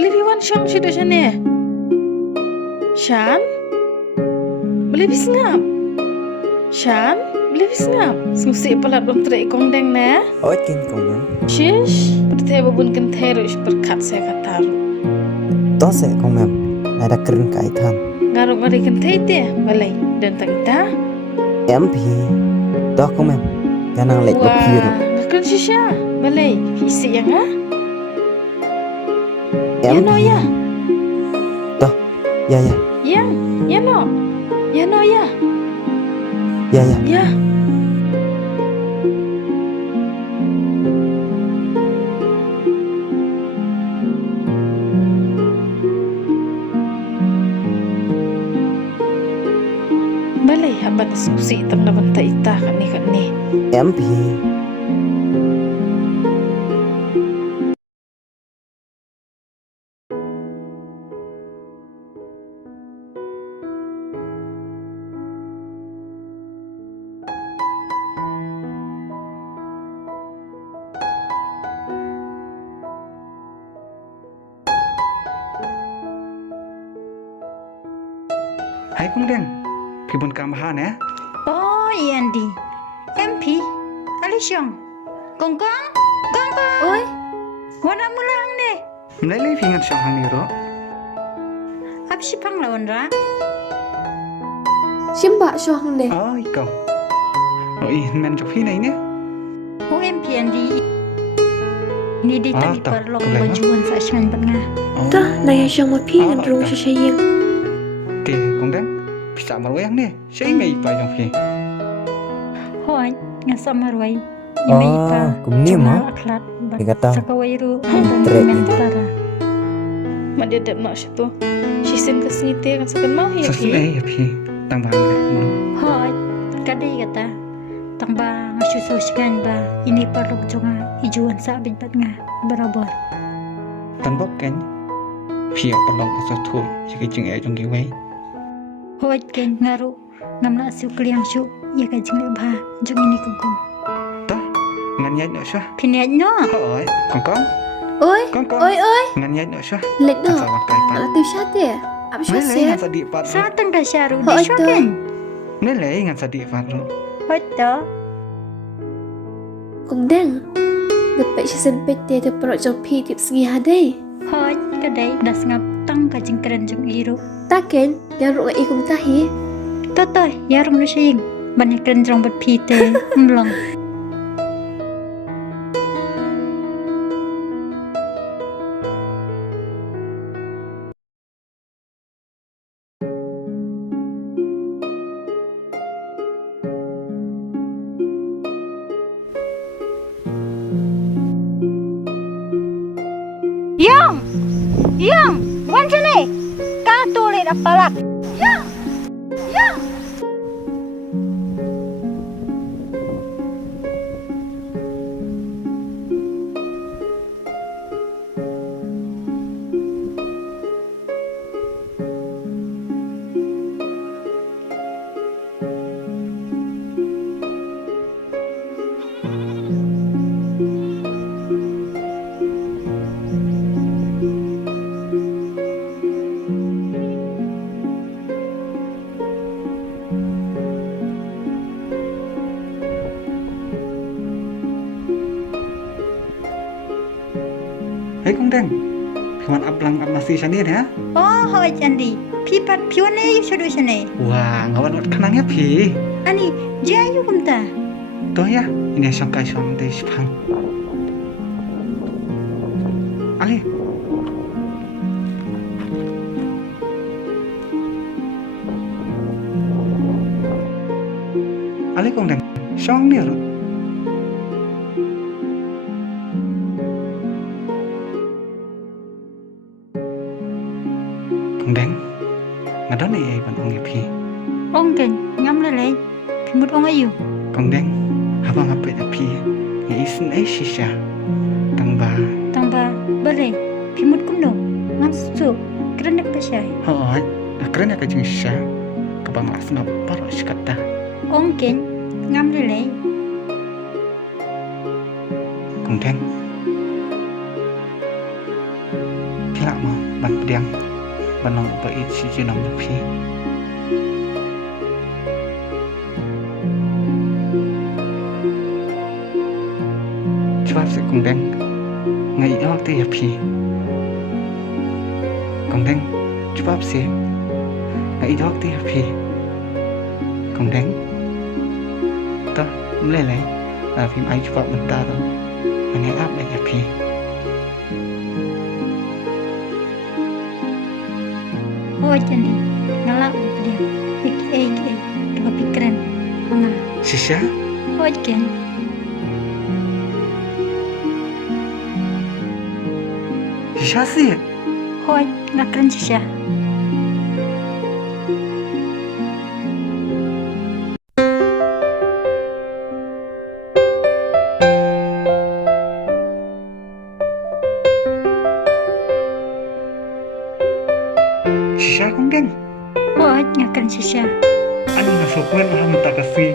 Boleh piwan syong sido syane. Shan? Boleh bisngap. Shan? Boleh bisngap. Sungsi palat bom trai kong deng na. Ôi kinh cùng lắm. Shish. Berthe babun kan thero ish berkat saya katar. Đó sẽ không em. Này đã keren cái than. Ngaruk ngari kan thei te balai dan tang ita. Em thì đó không em. Cái năng lệch bậc phi rồi. Ngakran shisha. Balai isi yang ah. Em Ya no thì ya. đó. Ya ya. Yang. Ya no. Ya no ya. Ya ya. Ya. Balai habat susi tang na banta ita kan ni. Em thì Hai kong deng, pibun kam ha ne? Oh, Andy. MP. Alishong. Kong. Ôi, Wana mulang de. Mnai phi ngat syong hang ni ro. Apsi pang lawan ra. chiếm bạ cho hằng nè. Oi kong. Oi men chok phi này ne? Oh, MP Andy. Ni di Ah, tadi tak. perlok Boleh, bajuan sa shan banga. Ta, này cho một phi gần rung cho chơi yên. Ke kong deng, bisa marwayang ne. Sei mei pa jong phi. Hoi, ngasa marwai. Ah, cũng niêm hả? Aklat. Thì gata. Sakawairu. Trek ni. Mentara. Mak dia tak nak situ. Shisen ke sengite kan sakan mau ya Sasu pi. ya phi. Tang bang le. Hoi, kadai kata. Tang ba ngasuso skan ba. Ini perlok jonga ijuan sa binpat nga. Barabar. Tang bok ken. Phi perlong pa sa thu. Siki jing e jong gi wei. Hoi ken ngaru. Ngamna siu kliang syu. Ya ka jing le ba. Jong ini kongkong. Ta, ngan yai no sha. Piniat no. Oi, kong. Ôi, Kong. ôi ôi, Ngan yai no sha. lệch Sa đó. wat kai pa. Là tiêu sát thế. Áp sát Mei le xe. ngan sa di pat. Sa tang da syaru Hoi di to. shoken. Mei le ngan sa di pat ro. Hoi to. Cũng đen. Được vậy cho dân bê tê được bảo cho phi tiệp nghi hà đây. Hoi kadai das ngap tang ka jing keren jong iru. Ta kén, nhà rụng ý cũng ta hi. To yarung no shing. Banyak keren jong bat pite. Mlong. Yang, wan sini. Ka tulit apalak. Yang. Hai kong deng. Piwan ablang ab nasi sani ne? Oh, hoi Andy. Pipat pione yu shodu sini. Wah, ngawan wat kenangnya phi. Ani, dia yu kumta. Tuh ya, ini syong kai syong de sipang. Ali. Ali kong deng, syong ni ro. Kong deng, ngadon ni ban ong ye phi. Ong ken, ngam lele. Pimut ong ayu. Kong deng, abang apa ya phi? Ngi isin ai shisha. Tang ba. Tang ba, bale. Pimut kumno. Ngam su. Keren nek pasyai. Hoi, keren ya ka jing shisha. Kabang las ngap paro shikata. Ong ken, ngam lele. Kong deng. Phi celak mau ban pediang ban nong ba it si je nong phi sebab se kong deng ngai o te ya phi kong deng sebab se ngai o te ya phi kong deng to le le phim ai sebab mentah tu ngai ap ya phi Oh jadi ngelak dia ik dua pikiran nga Shisha oh kan Shisha sih oh nggak keren sih ya Shisha kong deng oh nggak keren sih ya anh là số quen mà mình ta cà phê